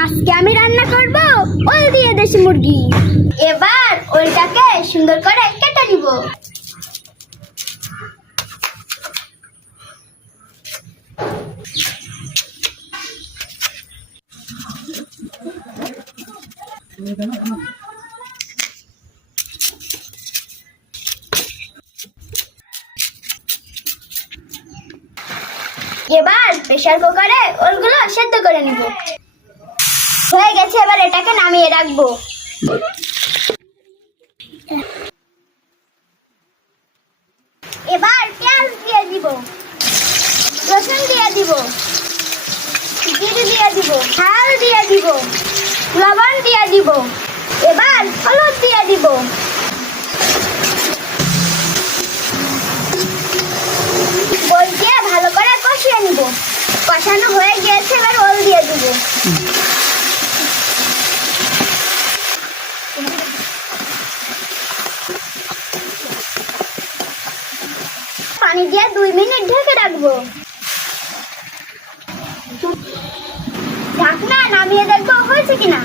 আজকে আমি রান্না করব ওল দিয়ে দেশি মুরগি। এবার ওলটাকে সুন্দর করে কেটে নিব। এবার প্রেসার কুকারে ওলগুলো সেদ্ধ করে নিব। হয়ে গেছে, এবার এটাকে নামিয়ে রাখবো। এবার পেঁয়াজ দিয়ে দিব, রসুন দিয়ে দিব, জিরে দিয়ে দিব, ঝাল দিয়ে দিব, লবণ দিয়ে দিব, এবার হলুদ দিয়ে দিব। ওল দিয়ে ভালো করে কষিয়ে নিব। কষানো হয়ে গিয়েছে, এবার ওল দিয়ে দিব। পানি দিয়ে 2 মিনিট ঢেকে রাখবো। ঢাকনা নামিয়ে দেখবো হয়েছে কিনা।